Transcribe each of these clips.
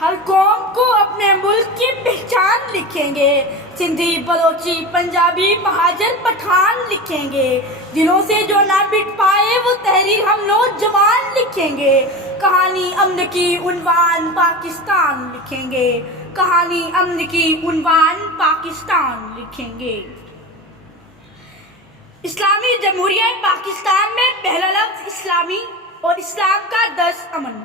ہر قوم کو اپنے ملک کی پہچان لکھیں گے، سندھی، بلوچی، پنجابی، مہاجر، پٹھان لکھیں گے، دلوں سے جو نہ مٹ پائے وہ تحریر ہم نوجوان لکھیں گے، کہانی امن کی عنوان پاکستان لکھیں گے، کہانی امن کی عنوان پاکستان لکھیں گے۔ اسلامی جمہوریہ پاکستان میں پہلا لفظ اسلامی اور اسلام کا درس امن،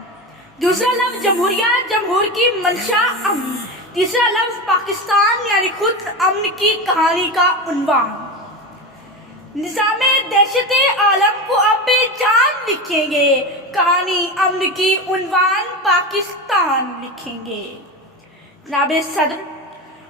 دوسرا لفظ جمہوریہ، جمہور کی منشا امن، تیسرا لفظ پاکستان یعنی خود امن کی کہانی کا عنوان۔ نظام دہشت عالم کو اب جان لکھیں گے، کہانی امن کی عنوان پاکستان لکھیں گے۔ جناب صدر،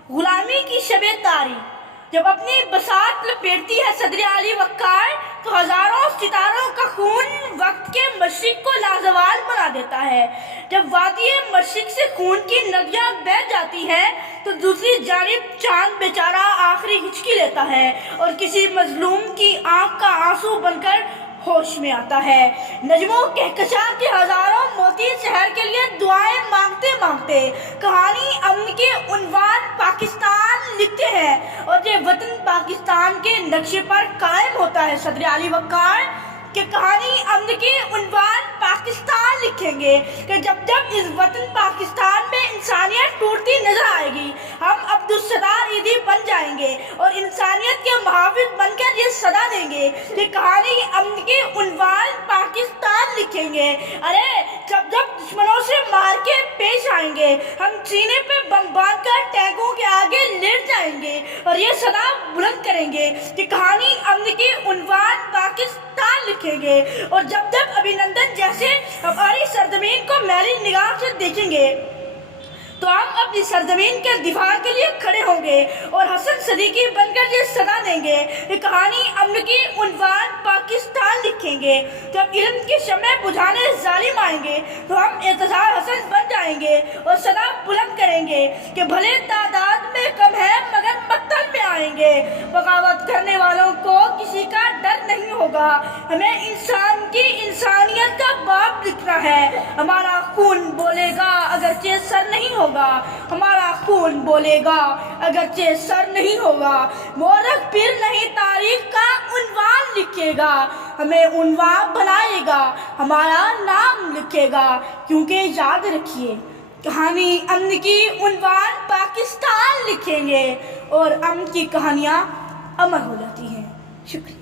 غلامی کی شب تاریخ جب اپنی بساط لپیٹتی ہے صدر علی وقار، تو ہزاروں ستاروں کا خون وقت کے مشرق کو لازوال بنا دیتا ہے۔ جب وادی مشرق سے خون کی ندیاں بہہ جاتی ہیں تو دوسری جانب چاند بیچارہ آخری ہچکی لیتا ہے اور کسی مظلوم کی آنکھ کا آنسو بن کر ہوش میں آتا ہے۔ نجموں کہکشاں کے ہزاروں موتی شہر کے لیے دعائیں مانگتے مانگتے کہانی امن کے عنوان پاکستان لکھتے ہیں، اور یہ وطن پاکستان کے نقشے پر قائم ہوتا ہے۔ صدر علی وقار کہ کہانی امن کے عنوان پاکستان لکھیں گے کہ جب جب اس وطن پاکستان میں انسانیت ٹوٹتی نظر آئے گی، ہم عبدالستار عیدی بن جائیں گے اور انسانیت کے محافظ بن کر یہ صدا دیں گے کہ کہانی امن کے عنوان پاکستان لکھیں گے۔ ارے جب جب دشمنوں سے مار کے پیش آئیں گے، ہم سینے پہ بم باندھ کر ٹینکوں کے آگے لیٹ جائیں گے اور یہ صدا بلند کریں گے کہ کہانی امن کے عنوان پاکستان لکھیں گے۔ اور جب جب ابھینندن جیسے ہماری سرزمین کو میلی نگاہ سے دیکھیں گے تو ہم اپنی سرزمین کے دفاع کے لیے کھڑے ہوں گے اور حسن صدیقی بن کر یہ صدا دیں گے کہ کہانی امن کی عنوان پاکستان لکھیں گے۔ جب علم کی شمع بجھانے ظالم آئیں گے تو ہم اعتزار حسن بن جائیں گے اور صدا بلند کریں گے کہ بھلے تعداد میں کم ہے مگر مقتل میں آئیں گے۔ بغاوت کرنے والوں کو کسی کا ڈر نہیں ہوگا، ہمیں انسان کی انسانیت کا باب لکھنا ہے۔ ہمارا خون بولے گا اگرچہ سر نہیں ہوگا، ہمارا خون بولے گا اگرچہ سر نہیں ہوگا۔ مورخ پھر نہیں تاریخ کا عنوان لکھے گا، ہمیں عنوان بنائے گا، ہمارا نام لکھے گا، کیونکہ یاد رکھیے کہانی امن کی عنوان پاکستان لکھیں گے اور امن کی کہانیاں امر ہو جاتی ہیں۔ شکریہ۔